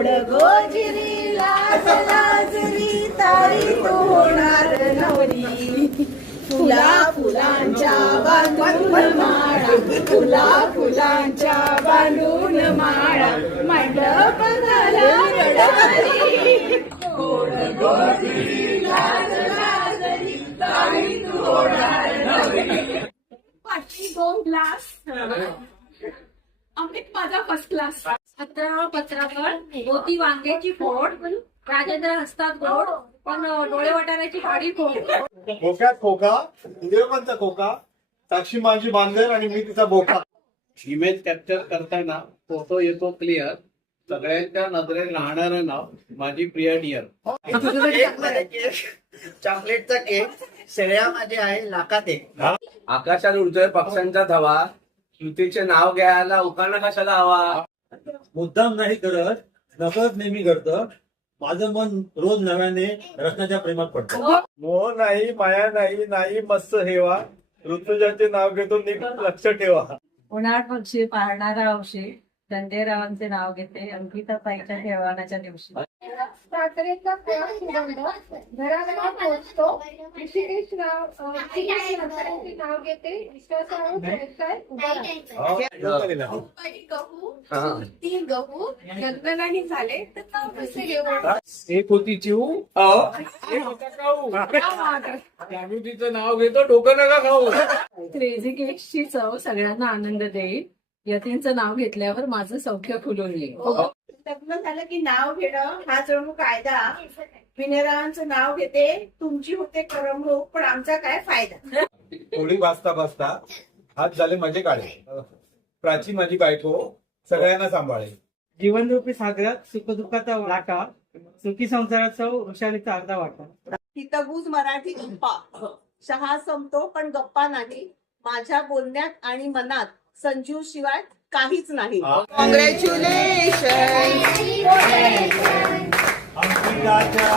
गोड गोजिरी लाज लाजरी तारी तू होणार नवरी. फुला फुलांच्या बांधून माळा, फुला फुलांच्या बांधून माळा, मंडप झाला रडवारी. गोड गोजिरी लाज लाजरी तारी तू होणार नवरी. पाचवी 2 ग्लास अमृत माझा फर्स्ट क्लास. पत्रावळ पत्रावळ मोती वांग्याची फोड, राजेंद्र हसतात गोड पण डोळे वाटाण्याची काडी फोड. खोक्यात खोका, देवकांचा खोका, साक्षी माझी बांधर आणि मी तिचा बोका. इमेज कॅप्चर करताना फोटो येतो क्लिअर, सगळ्यांच्या नजरेत राहणारं नाव माझी प्रिय डिअर. चॉकलेटचा केक, श्रेया माझी आहे लाखात एक. आकाशात उडतोय पक्ष्यांचा धवा, युतीचे नाव घ्यायला उखाणा कशाला हवा. मुद्दाम नाही करत, नकळत नेहमी घडतं, माझं मन रोज नव्याने रत्नाच्या प्रेमात पडतं. मोह नाही, माया नाही, नाही मस्त हेवा, ऋतुजाचे नाव घेतो नीट लक्ष ठेवा. उन्हाळ पक्षी पाळणारा औषधी, धंदेरावांचे नाव घेते अंकिता ताईच्या ठेवाण्याच्या दिवशी. साखरेचा गोड सुगंध घराघरात पोचतो. ऋषिकेश नंतरांचे नाव घेते विश्वासावर व्यवसाय उभा राहतो. गहू सुरती गहू लग्न नाही झाले तर नाव कसे घेऊ. एक होती चिऊ, एक होता काऊ, त्यामुळे तिचं नाव घेतो डोकं नका खाऊ. क्रेझी केक्सची चव सगळ्यांना आनंद देईल, यतींचं नाव घेतल्यावर माझं सौख्य खुलून येईल. लग्न झालं की नाव घेणं हा जणू कायदा. विनेरावांचं नाव घेते, तुमची होते करमणूक पण आमचा काय फायदा. थोडी वाचता बसता हात झाले माझे काळे, प्राची माझी बायको सगळ्यांना सांभाळे. जीवनरूपी सागरात सुखदुःखाचा वाटा, सुखी संसाराचा वृषालीचा अर्धा वाटा. हितगुज मराठी गप्पा, चहा संपतो पण गप्पा नाही. माझ्या बोलण्यात आणि मनात संजीव शिवाय काहीच नाही. अंकिताच्या